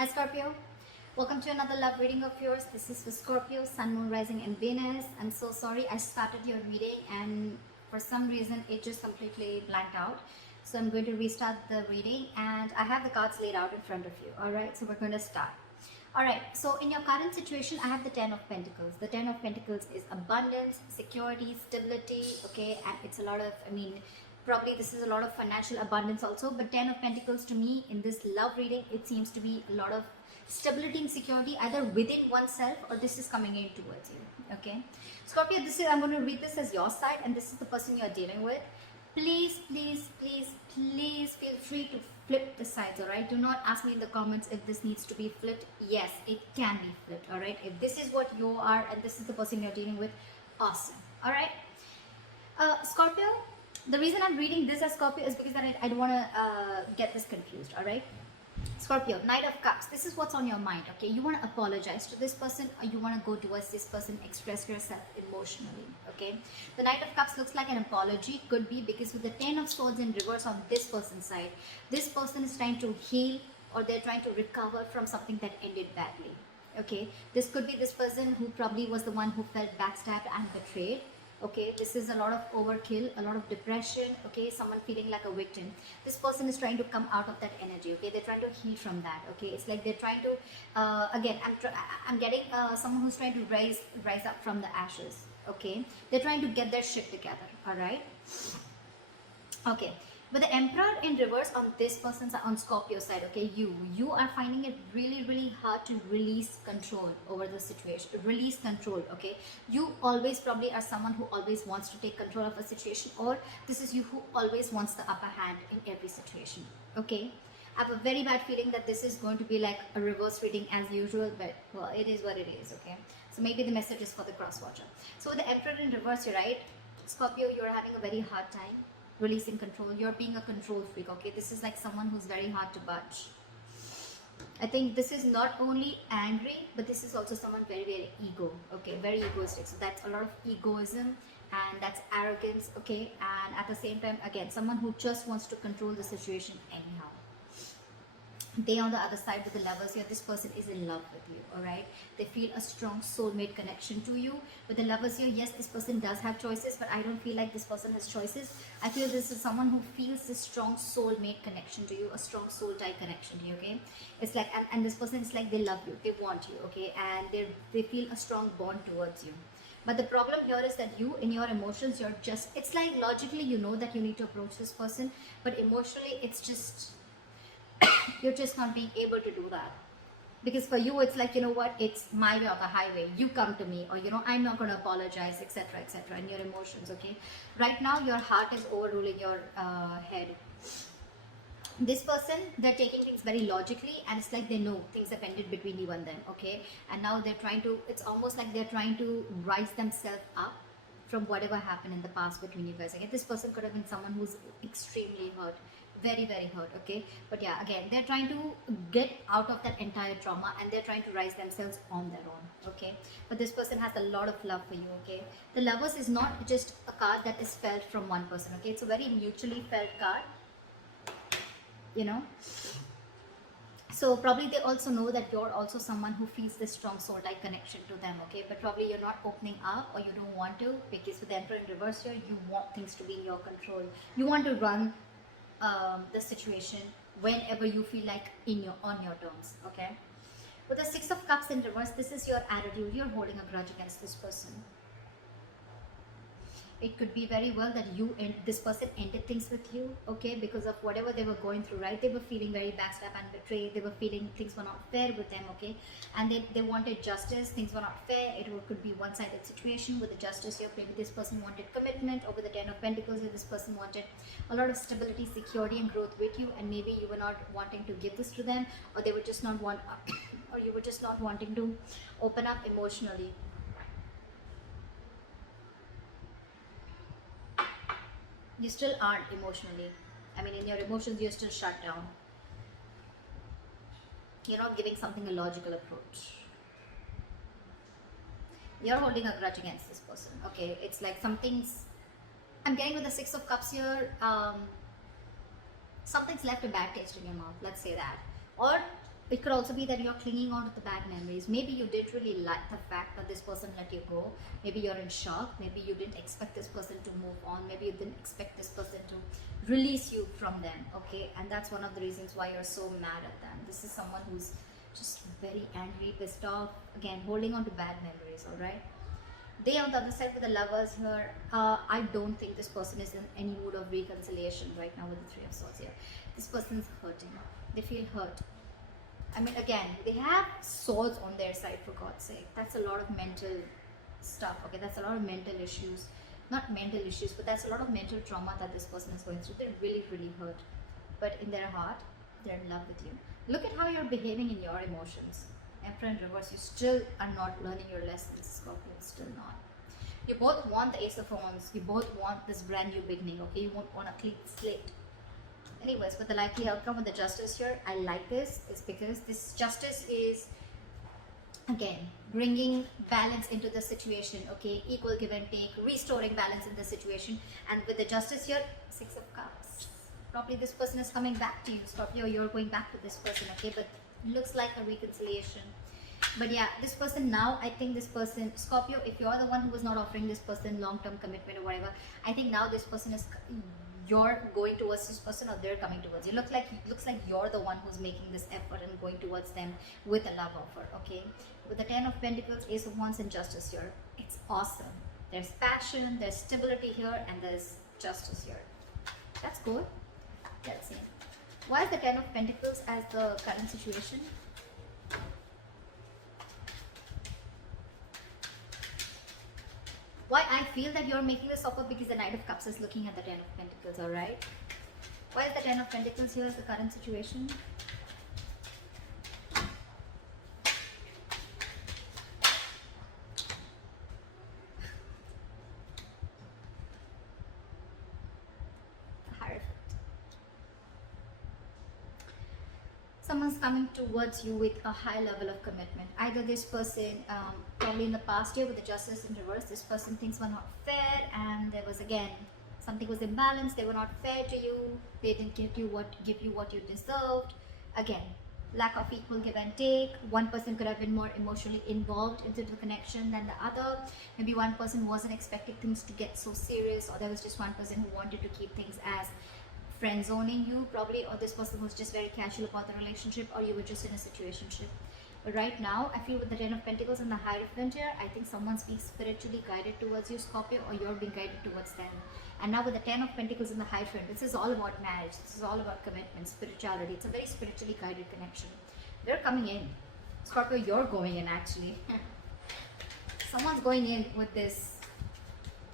Hi Scorpio, welcome to another love reading of yours. This is for Scorpio, Sun, Moon, Rising and Venus. I'm so sorry I started your reading and for some reason it just completely blanked out. So I'm going to restart the reading and I have the cards laid out in front of you. Alright, so we're going to start. Alright, so in your current situation, I have the Ten of Pentacles. The Ten of Pentacles is abundance, security, stability, okay, and it's a lot of, probably this is a lot of financial abundance also, but Ten of Pentacles to me in this love reading, it seems to be a lot of stability and security either within oneself or this is coming in towards you, okay. Scorpio, this is, I'm going to read this as your side and this is the person you're dealing with. Please feel free to flip the sides, all right? Do not ask me in the comments if this needs to be flipped. Yes, it can be flipped, all right? If this is what you are and this is the person you're dealing with, awesome, all right? Scorpio, the reason I'm reading this as Scorpio is because I don't want to get this confused, all right? Scorpio, Knight of Cups, this is what's on your mind, okay? You want to apologize to this person or you want to go towards this person, express yourself emotionally, okay? The Knight of Cups looks like an apology, could be because with the Ten of Swords in reverse on this person's side, this person is trying to heal or they're trying to recover from something that ended badly, okay? This could be this person who probably was the one who felt backstabbed and betrayed. Okay, this is a lot of overkill, a lot of depression, okay, someone feeling like a victim. This person is trying to come out of that energy, okay, they're trying to heal from that, okay. It's like they're trying to again, I'm getting someone who's trying to rise up from the ashes, okay. They're trying to get their shit together, all right. Okay, but the Emperor in reverse on this person's, on Scorpio side, okay, you are finding it really hard to release control over the situation. Release control, okay. You always probably are someone who always wants to take control of a situation, or this is you who always wants the upper hand in every situation, okay. I have a very bad feeling that this is going to be like a reverse reading as usual, but well, it is what it is, okay. So maybe the message is for the cross watcher. So with the Emperor in reverse, you're right, Scorpio, you're having a very hard time releasing control. You're being a control freak, okay. This is like someone who's very hard to budge. I think this is not only angry, but this is also someone very ego, okay, very egoistic. So that's a lot of egoism and that's arrogance, okay. And at the same time, again, someone who just wants to control the situation anyhow. They on the other side with the Lovers here, this person is in love with you, all right. They feel a strong soulmate connection to you. With the Lovers here, yes, this person does have choices, but I don't feel like this person has choices. I feel this is someone who feels this strong soulmate connection to you, a strong soul tie connection to you, okay. It's like, and this person is like, they love you, they want you, okay, and they feel a strong bond towards you. But the problem here is that you, in your emotions, you're just, it's like logically you know that you need to approach this person, but emotionally it's just, you're just not being able to do that. Because for you, it's like, you know what, it's my way or the highway. You come to me, or, you know, I'm not going to apologize, etc., and your emotions, okay. Right now, your heart is overruling your head. This person, they're taking things very logically, and it's like they know things have ended between you and them, okay. And now they're trying to, it's almost like they're trying to rise themselves up from whatever happened in the past between you guys. Again, this person could have been someone who's extremely hurt, very hurt, okay. But yeah, again, they're trying to get out of that entire trauma and they're trying to rise themselves on their own, okay. But this person has a lot of love for you, okay. The Lovers is not just a card that is felt from one person, okay. It's a very mutually felt card, you know. So probably they also know that you're also someone who feels this strong soul-like connection to them, okay. But probably you're not opening up or you don't want to, because with the Emperor in reverse here, you want things to be in your control. You want to run the situation whenever you feel like on your terms, okay. With the Six of Cups in reverse, this is your attitude. You're holding a grudge against this person. It could be very well that you and this person ended things with you, okay, because of whatever they were going through, right. They were feeling very backstabbed and betrayed. They were feeling things were not fair with them, okay, and they wanted justice. Things were not fair. It could be one-sided situation. With the Justice here, maybe this person wanted commitment, or with the Ten of Pentacles here, this person wanted a lot of stability, security and growth with you, and maybe you were not wanting to give this to them, or they were just not want or you were just not wanting to open up emotionally. You still aren't emotionally. I mean, in your emotions, you're still shut down. You're not giving something a logical approach. You're holding a grudge against this person, okay. It's like something's, I'm getting with the Six of Cups here, something's left a bad taste in your mouth, let's say that. Or it could also be that you're clinging on to the bad memories. Maybe you did really like the fact that this person let you go. Maybe you're in shock. Maybe you didn't expect this person to move on. Maybe you didn't expect this person to release you from them. Okay, and that's one of the reasons why you're so mad at them. This is someone who's just very angry, pissed off, again holding on to bad memories. All right. They on the other side with the lovers here, I don't think this person is in any mood of reconciliation right now with the Three of Swords here. This person is hurting. They feel hurt. I mean, again, they have swords on their side, for God's sake. That's a lot of mental stuff, okay? That's a lot of mental issues. Not mental issues, but that's a lot of mental trauma that this person is going through. They're really, really hurt. But in their heart, they're in love with you. Look at how you're behaving in your emotions. Emperor in reverse, you still are not learning your lessons, Scorpio. Still not. You both want the Ace of Wands. You both want this brand new beginning, okay? You won't want a clean slate. Anyways, with the likely outcome with the Justice here, I like this is because this Justice is, again, bringing balance into the situation, okay? Equal give and take, restoring balance in the situation. And with the Justice here, Six of Cups. Probably this person is coming back to you, Scorpio. You're going back to this person, okay? But looks like a reconciliation. But yeah, this person now, I think this person, Scorpio, if you're the one who was not offering this person long-term commitment or whatever, I think now this person is, you're going towards this person or they're coming towards you. Looks like you're the one who's making this effort and going towards them with a love offer, okay? With the Ten of Pentacles, Ace of Wands and Justice here, it's awesome. There's passion, there's stability here, and there's justice here. That's good. Let's see. Why is the Ten of Pentacles as the current situation? Why I feel that you're making this offer because the Knight of Cups is looking at the Ten of Pentacles, alright? Why is the Ten of Pentacles here as the current situation? Someone's coming towards you with a high level of commitment. Either this person, probably in the past year with the Justice in reverse, this person things were not fair and there was again, something was imbalanced, they were not fair to you, they didn't give you what you deserved. Again, lack of equal give and take. One person could have been more emotionally involved into the connection than the other. Maybe one person wasn't expecting things to get so serious, or there was just one person who wanted to keep things as friend zoning you probably, or this person was just very casual about the relationship, or you were just in a situationship. But right now, I feel with the Ten of Pentacles and the Hierophant here, I think someone's being spiritually guided towards you, Scorpio, or you're being guided towards them. And now with the Ten of Pentacles and the Hierophant, this is all about marriage. This is all about commitment, spirituality. It's a very spiritually guided connection. They're coming in. Scorpio, you're going in actually. Someone's going in with this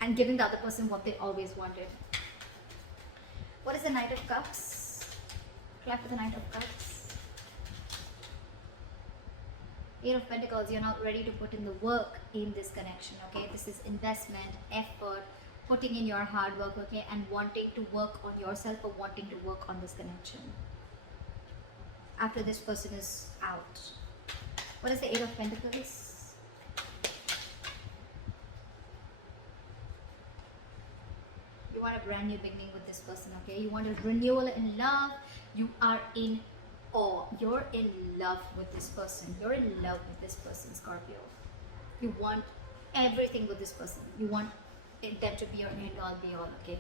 and giving the other person what they always wanted. What is the Knight of Cups? Clap for the Knight of Cups. Eight of Pentacles, you're not ready to put in the work in this connection, okay? This is investment, effort, putting in your hard work, okay? And wanting to work on yourself or wanting to work on this connection. After this person is out. What is the Eight of Pentacles? You want a brand new beginning with this person, okay? You want a renewal in love. You are in awe. You're in love with this person. You're in love with this person, Scorpio. You want everything with this person. You want them to be your end all be all, okay?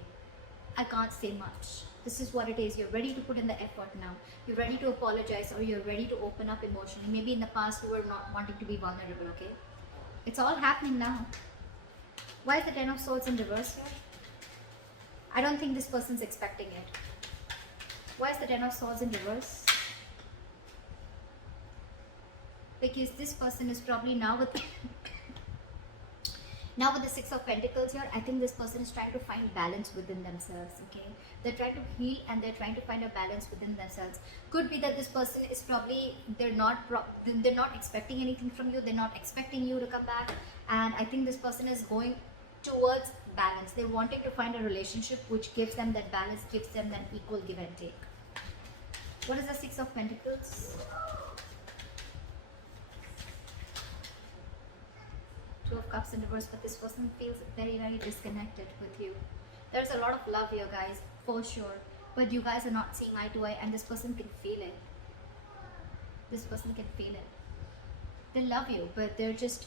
I can't say much. This is what it is. You're ready to put in the effort now. You're ready to apologize, or you're ready to open up emotionally. Maybe in the past you were not wanting to be vulnerable, okay? It's all happening now. Why is the Ten of Swords in reverse here? I don't think this person's expecting it. Why is the Ten of Swords in reverse? Because this person is probably now with now with the Six of Pentacles here. I think this person is trying to find balance within themselves, okay? They're trying to heal and they're trying to find a balance within themselves. Could be that this person is probably, they're not expecting anything from you. They're not expecting you to come back. And I think this person is going towards balance. They're wanting to find a relationship which gives them that balance, gives them that equal give and take. What is the Six of Pentacles? Two of Cups in reverse, but this person feels very, very disconnected with you. There's a lot of love here, guys, for sure. But you guys are not seeing eye to eye, and this person can feel it. This person can feel it. They love you, but they just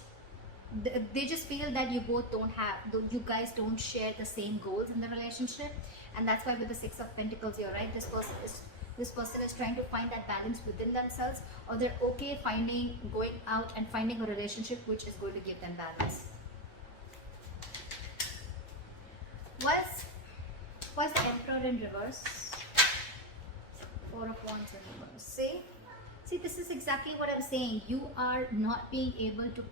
feel that you both don't have, you guys don't share the same goals in the relationship. And that's why with the Six of Pentacles here, right, this person is trying to find that balance within themselves, or they're okay going out and finding a relationship which is going to give them balance. What's the Emperor in reverse? Four of Wands in reverse. See, this is exactly what I'm saying. You are not being able to,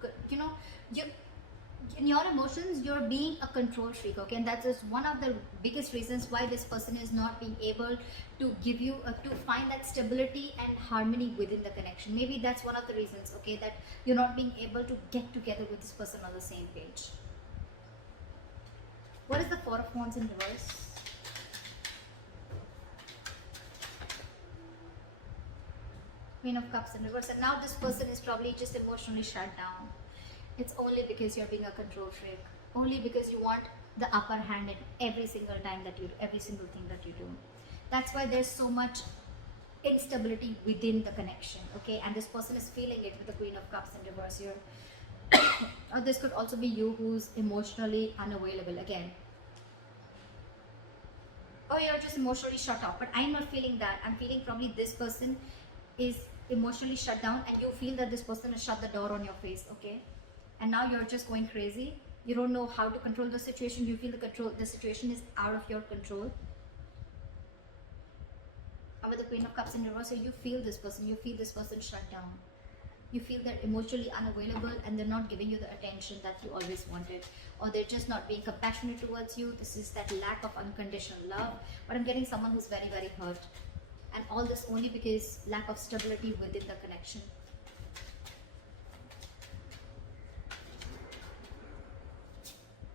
in your emotions, you're being a control freak, okay? And that is one of the biggest reasons why this person is not being able to give you, to find that stability and harmony within the connection. Maybe that's one of the reasons, okay, that you're not being able to get together with this person on the same page. What is the Four of Wands in reverse? Queen of Cups in reverse. And now this person is probably just emotionally shut down. It's only because you're being a control freak. Only because you want the upper hand in every single time that you do, every single thing that you do. That's why there's so much instability within the connection, okay? And this person is feeling it with the Queen of Cups in reverse here. Or this could also be you who's emotionally unavailable again. Or you're just emotionally shut off. But I'm not feeling that. I'm feeling probably this person is emotionally shut down, and you feel that this person has shut the door on your face, okay? And now you're just going crazy. You don't know how to control the situation. You feel the situation is out of your control. And with the Queen of Cups in reverse, you feel this person shut down. You feel they're emotionally unavailable and they're not giving you the attention that you always wanted, or they're just not being compassionate towards you. This is that lack of unconditional love. But I'm getting someone who's very, very hurt, and all this only because lack of stability within the connection.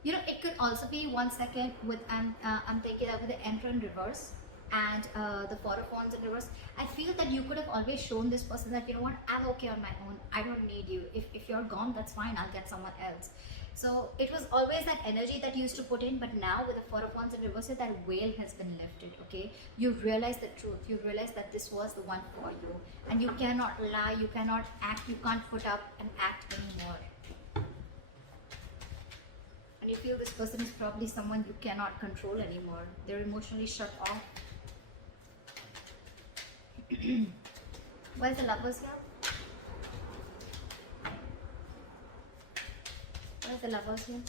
It could also be, one second, with I'm thinking that with the Emperor in reverse and the Four of Wands in reverse, I feel that you could have always shown this person that, you know what, I'm okay on my own. I don't need you. If you're gone, that's fine. I'll get someone else. So it was always that energy that you used to put in, but now with the Four of Wands in reverse, that veil has been lifted, okay? You realize the truth. You realize that this was the one for you. And you cannot lie, you cannot act, you can't put up and act anymore. And you feel this person is probably someone you cannot control anymore. They're emotionally shut off. Where's the Lovers here? Where's the Lovers here?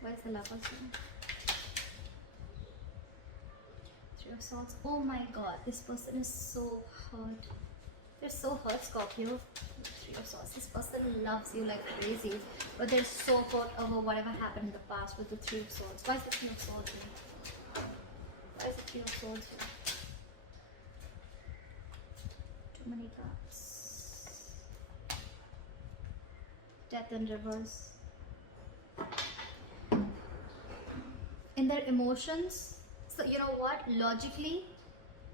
Where's the Lovers here? Three of Swords. Oh my god, this person is so hurt. They're so hurt, Scorpio. Three of Swords. This person loves you like crazy, but they're so hurt over whatever happened in the past with the Three of Swords. Why is the Three of Swords here? Why is the Three of Swords here? Too many cards. Death in reverse. In their emotions, so you know what? Logically,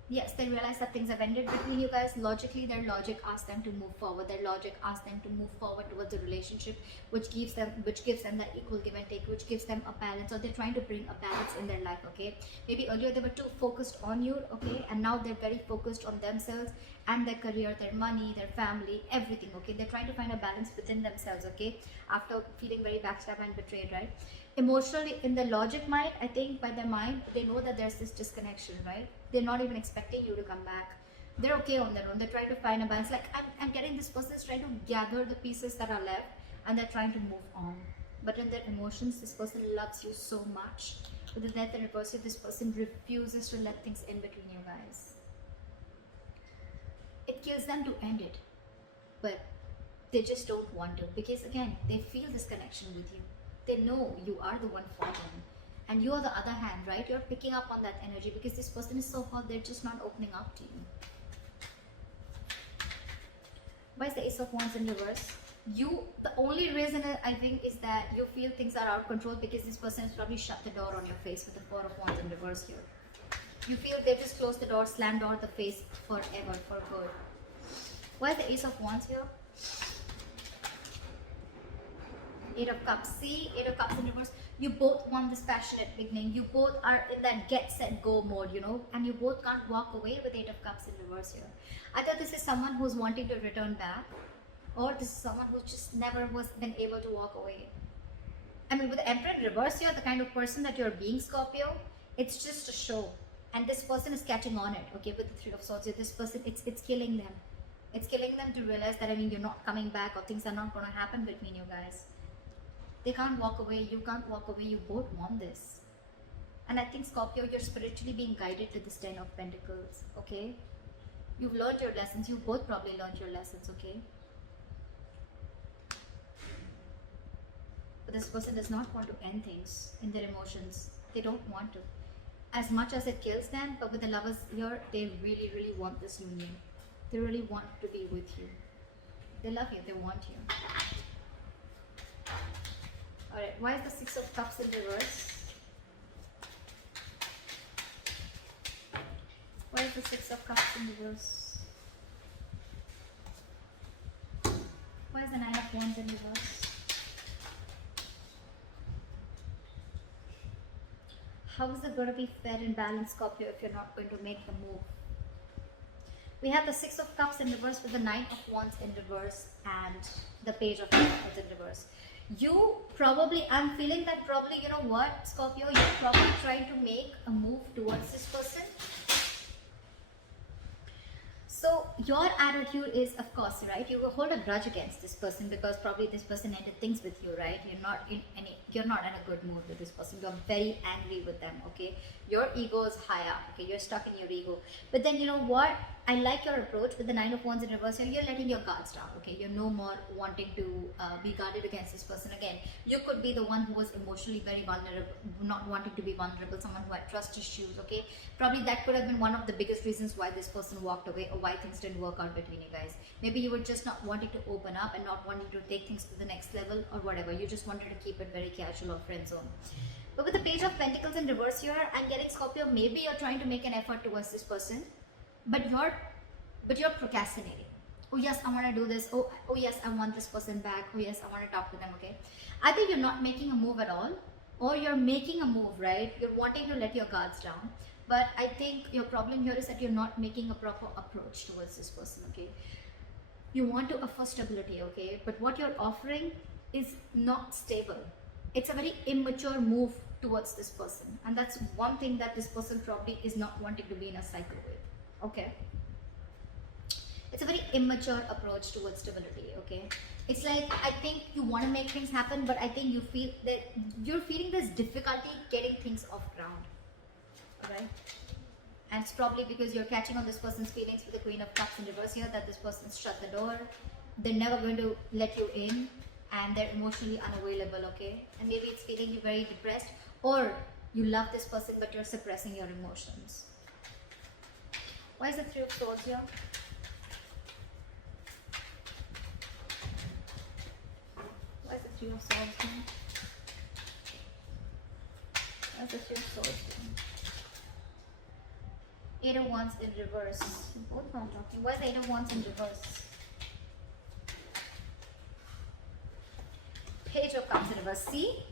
yes, they realize that things have ended between you guys. Logically, their logic asks them to move forward. Their logic asks them to move forward towards a relationship which gives them that equal give and take, which gives them a balance, or they're trying to bring a balance in their life, okay? Maybe earlier they were too focused on you, okay? And now they're very focused on themselves and their career, their money, their family, everything, okay? They're trying to find a balance within themselves, okay? After feeling very backstabbed and betrayed, right? Emotionally, in the logic mind, I think by their mind, they know that there's this disconnection, right? They're not even expecting you to come back. They're okay on their own. They're trying to find a balance. Like, I'm getting this person is trying to gather the pieces that are left, and they're trying to move on. But in their emotions, this person loves you so much. With the Death in reverse, this person refuses to let things in between you guys. It kills them to end it, but they just don't want to, because again, they feel this connection with you. They know you are the one for them. And you, on the other hand, right, you're picking up on that energy because this person is so hot, they're just not opening up to you. Why is the Ace of Wands in reverse? The only reason I think is that you feel things are out of control because this person has probably shut the door on your face with the Four of Wands in reverse here. You feel they just closed the door, slammed door the face forever, for good. Why is the Ace of Wands here? Eight of Cups. See, Eight of Cups in reverse. You both want this passionate beginning. You both are in that get set go mode, you know, and you both can't walk away with Eight of Cups in reverse here. Either this is someone who's wanting to return back, or this is someone who just never was been able to walk away. I mean, with the Emperor in reverse here, the kind of person that you're being, Scorpio, it's just a show. And this person is catching on it, okay, with the Three of Swords here. This person, it's killing them. It's killing them to realize that, I mean, you're not coming back, or things are not going to happen between you guys. They can't walk away, you can't walk away, you both want this. And I think, Scorpio, you're spiritually being guided to this Ten of Pentacles, okay? You've learned your lessons, you both probably learned your lessons, okay? But this person does not want to end things in their emotions. They don't want to. As much as it kills them, but with the Lovers here, they really, really want this union. They really want to be with you. They love you, they want you. Alright, why is the Six of Cups in reverse? Why is the Six of Cups in reverse? Why is the Nine of Wands in reverse? How is it going to be fair and balanced, Scorpio, if you're not going to make the move? We have the Six of Cups in reverse with the Nine of Wands in reverse and the Page of Pentacles in reverse. You probably, I'm feeling that probably, you know what, Scorpio, you're probably trying to make a move towards this person. So your attitude is, of course, right, you will hold a grudge against this person because probably this person ended things with you, right? You're not in a good mood with this person. You're very angry with them, okay? Your ego is high up, okay? You're stuck in your ego. But then, you know what? I like your approach with the Nine of Wands in reverse. You're letting your guards down, okay? You're no more wanting to be guarded against this person again. You could be the one who was emotionally very vulnerable, not wanting to be vulnerable, someone who had trust issues, okay? Probably that could have been one of the biggest reasons why this person walked away or why things didn't work out between you guys. Maybe you were just not wanting to open up and not wanting to take things to the next level or whatever. You just wanted to keep it very casual or friend zone. But with the Page of Pentacles in reverse here, I'm getting, Scorpio, maybe you're trying to make an effort towards this person, but you're procrastinating. Oh yes, I want to do this. Oh yes, I want this person back. Oh yes, I want to talk to them, okay? Either you're not making a move at all, or you're making a move, right? You're wanting to let your guards down. But I think your problem here is that you're not making a proper approach towards this person, okay? You want to offer stability, okay? But what you're offering is not stable. It's a very immature move towards this person. And that's one thing that this person probably is not wanting to be in a cycle with, okay? It's a very immature approach towards stability, okay? It's like, I think you want to make things happen, but I think you feel that you're feeling this difficulty getting things off ground, alright? And it's probably because you're catching on this person's feelings with the Queen of Cups in reverse here, that this person's shut the door. They're never going to let you in, and they're emotionally unavailable, okay? And maybe it's feeling you very depressed, or you love this person but you're suppressing your emotions. Why is the Three of Swords here? Why is the Three of Swords here? Why is the Three of Swords here? Eight of Wands in reverse. Both not talking. Why is the Eight of Wands in reverse? Page of Cups in reverse. See?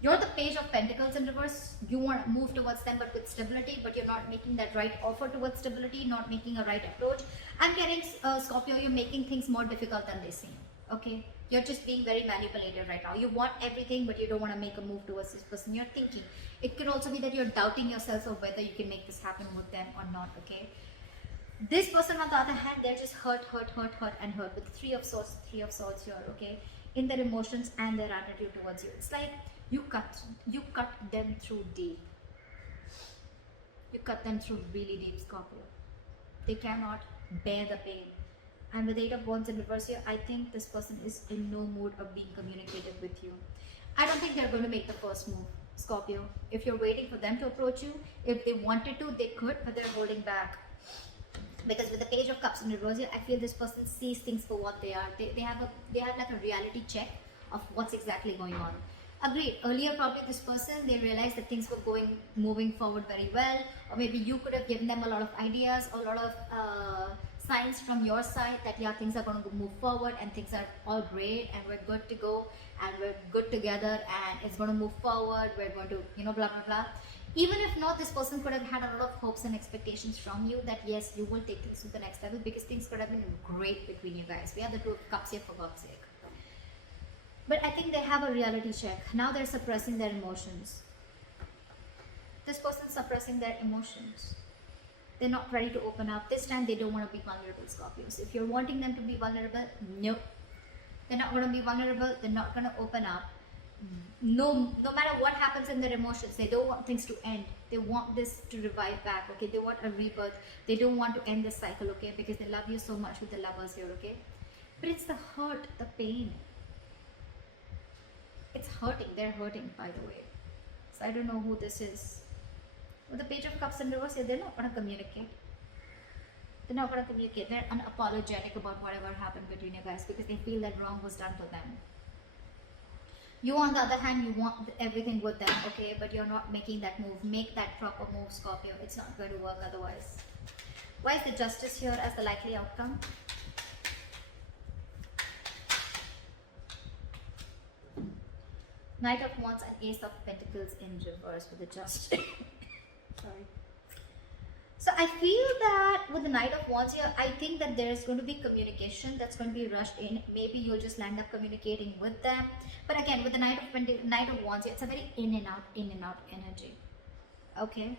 You're the Page of Pentacles in reverse. You want to move towards them but with stability, but you're not making that right offer towards stability, not making a right approach. I'm getting, Scorpio, you're making things more difficult than they seem. Okay? You're just being very manipulated right now. You want everything, but you don't want to make a move towards this person. You're thinking. It could also be that you're doubting yourself of whether you can make this happen with them or not, okay? This person, on the other hand, they're just hurt, and hurt. With the Three of Swords here, okay? In their emotions and their attitude towards you. It's like you cut them through deep. You cut them through really deep, Scorpio. They cannot bear the pain. And with Eight of Wands in reverse here, I think this person is in no mood of being communicative with you. I don't think they're going to make the first move, Scorpio. If you're waiting for them to approach you, if they wanted to, they could, but they're holding back. Because with the Page of Cups in reverse here, I feel this person sees things for what they are. They have like a reality check of what's exactly going on. Agreed. Earlier, probably this person, they realized that things were moving forward very well, or maybe you could have given them a lot of ideas, or a lot of signs from your side that yeah, things are going to move forward and things are all great and we're good to go and we're good together and it's going to move forward, we're going to, you know, blah blah blah. Even if not, this person could have had a lot of hopes and expectations from you that yes, you will take things to the next level, because things could have been great between you guys. We have the Two of Cups here, for God's sake. But I think they have a reality check. Now they're suppressing their emotions. This person's suppressing their emotions. They're not ready to open up. This time they don't want to be vulnerable, Scorpios. If you're wanting them to be vulnerable, no. They're not going to be vulnerable. They're not going to open up. No matter what happens in their emotions, they don't want things to end. They want this to revive back, okay? They want a rebirth. They don't want to end this cycle, okay? Because they love you so much with the Lovers here, okay? But it's the hurt, the pain. It's hurting. They're hurting, by the way. So I don't know who this is. With the Page of Cups in reverse here, they're not going to communicate. They're not going to communicate. They're unapologetic about whatever happened between you guys because they feel that wrong was done to them. You, on the other hand, you want everything with them, okay? But you're not making that move. Make that proper move, Scorpio. It's not going to work otherwise. Why is the Justice here as the likely outcome? Knight of Wands and Ace of Pentacles in reverse with the Justice. Sorry. So I feel that with the Knight of Wands here, I think that there's going to be communication that's going to be rushed in. Maybe you'll just land up communicating with them. But again, with the Knight of Wands here, it's a very in and out energy. Okay?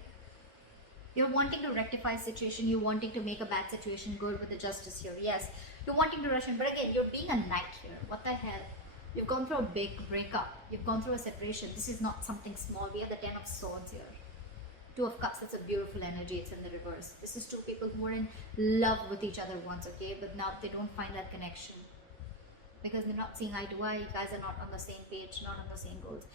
You're wanting to rectify a situation. You're wanting to make a bad situation good with the Justice here. Yes, you're wanting to rush in. But again, you're being a knight here. What the hell? You've gone through a big breakup. You've gone through a separation. This is not something small. We have the Ten of Swords here. Two of Cups, that's a beautiful energy. It's in the reverse. This is two people who were in love with each other once, okay? But now they don't find that connection. Because they're not seeing eye to eye. You guys are not on the same page, not on the same goals.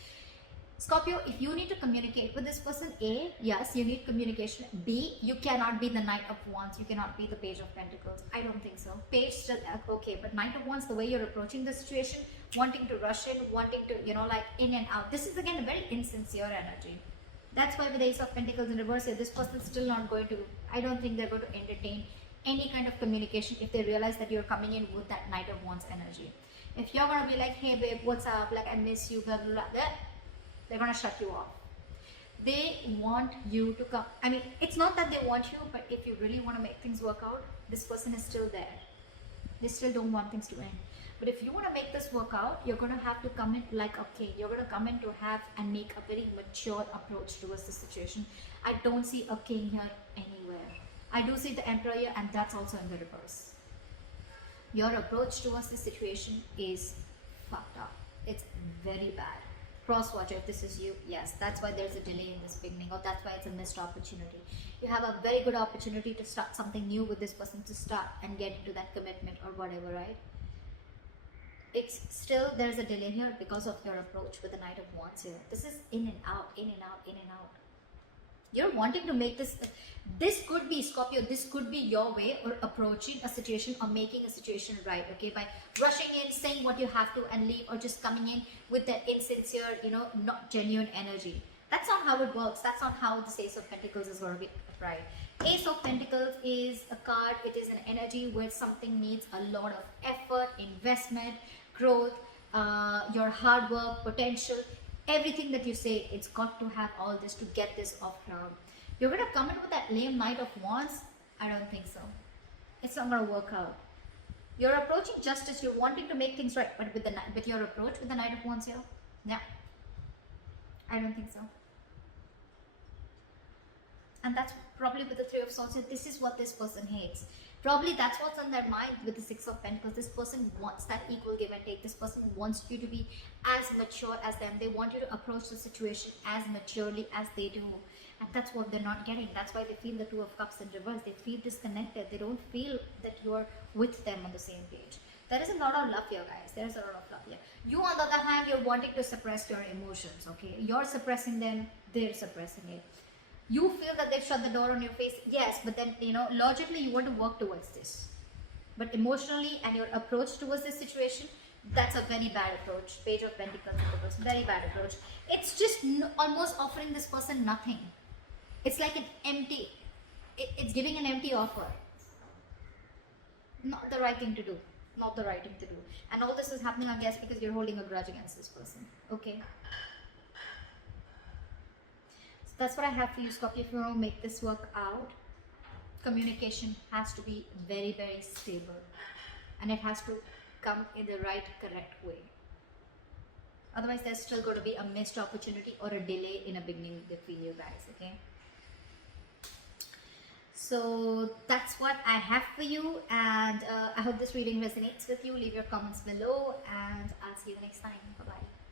Scorpio, if you need to communicate with this person, A, yes, you need communication. B, you cannot be the Knight of Wands. You cannot be the Page of Pentacles. I don't think so. Page still, okay, but Knight of Wands, the way you're approaching the situation, wanting to rush in, wanting to, you know, like in and out. This is again a very insincere energy. That's why with the Ace of Pentacles in reverse here, this person's still not going to, I don't think they're going to entertain any kind of communication if they realize that you're coming in with that Knight of Wands energy. If you're going to be like, hey babe, what's up? Like, I miss you, blah, blah, blah. They're going to shut you off. They want you to come. I mean, it's not that they want you, but if you really want to make things work out, this person is still there. They still don't want things to end. But if you want to make this work out, you're going to have to come in like, okay, you're going to come in to have and make a very mature approach towards the situation. I don't see a king here anywhere. I do see the Emperor here, and that's also in the reverse. Your approach towards the situation is fucked up. It's very bad. Cross-watcher, if this is you, yes, that's why there's a delay in this beginning, or that's why it's a missed opportunity. You have a very good opportunity to start something new with this person, to start and get into that commitment or whatever, right? It's still, there's a delay here because of your approach with the Knight of Wands here. This is in and out, in and out, in and out. You're wanting to make this, this could be, Scorpio, this could be your way or approaching a situation or making a situation right, okay? By rushing in, saying what you have to and leave, or just coming in with that insincere, you know, not genuine energy. That's not how it works. That's not how the Ace of Pentacles is going to be right. Ace of Pentacles is a card, it is an energy where something needs a lot of effort, investment, growth, your hard work, potential. Everything that you say, it's got to have all this to get this off ground. You're going to come in with that lame Knight of Wands? I don't think so. It's not going to work out. You're approaching justice. You're wanting to make things right. But with your approach with the Knight of Wands here? Yeah. I don't think so. And that's probably with the Three of Swords here. This is what this person hates. Probably that's what's on their mind with the Six of Pentacles. This person wants that equal give and take. This person wants you to be as mature as them. They want you to approach the situation as maturely as they do. And that's what they're not getting. That's why they feel the Two of Cups in reverse. They feel disconnected. They don't feel that you're with them on the same page. There is a lot of love here, guys. There is a lot of love here. You, on the other hand, you're wanting to suppress your emotions, okay? You're suppressing them. They're suppressing it. You feel that they've shut the door on your face, yes, but then, you know, logically you want to work towards this. But emotionally and your approach towards this situation, that's a very bad approach. Page of Pentacles, very bad approach. It's just almost offering this person nothing. It's like an empty, it's giving an empty offer. not the right thing to do. Not the right thing to do. And all this is happening, I guess, because you're holding a grudge against this person. Okay. So that's what I have for you, Scorpio. If you want to make this work out, communication has to be very, very stable. And it has to come in the right, correct way. Otherwise, there's still going to be a missed opportunity or a delay in a beginning between you guys, okay? So that's what I have for you, and I hope this reading resonates with you. Leave your comments below, and I'll see you the next time. Bye-bye.